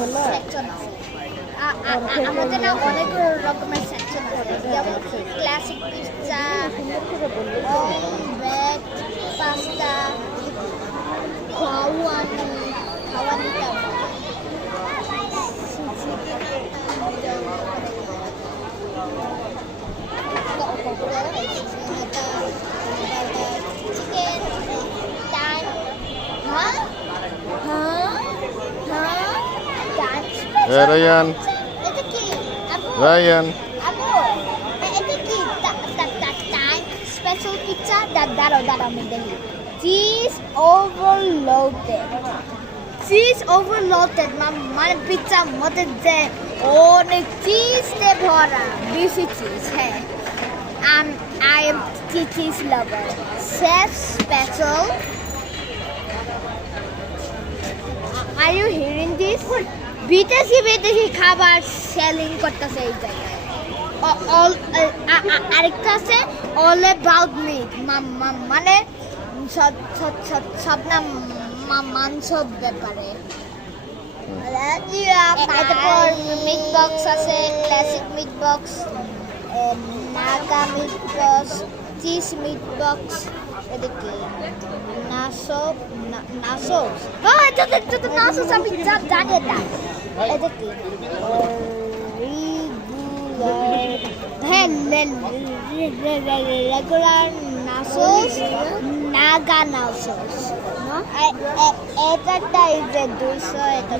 হলো সেকশন আছে। আমাদের না অনেক রকমের সেকশন আছে, যেমন ক্লাসিক পিৎজা, ব্রেড, পাস্তা, খাওয়ানি খাওয়ানিটা চিকেন, ডাল, হ্যাঁ হ্যাঁ হ্যাঁ ডাল। Ryan, এটা কি আপু? Ryan. আপু এটা কি টাইম স্পেশাল পিৎজা? দাঁড়াও আমি দেখি। চিজ ওভারলোডেড মানে পিৎজার মধ্যে যে অনেক চিজ দিয়ে ভরা, বেশি চিজ। হ্যাঁ, I am cheese lover. Chef special. Are you hearing this? বিদেশি খাবার সেলিং করতেছে এই জায়গায়। আরেকটা আছে অল অ্যাবাউট মিট, মানে সব না মাংসর ব্যাপারে। এরপর মিট বক্স আছে, classic meat box, Naga meat box, cheese meat box, এদিকে নাসোস। এটা তো নাসোস, আমি জানি এটা। এটা কি? রেগুলার নাসোস, নাগা নাসোস। এটা যে 200, এটা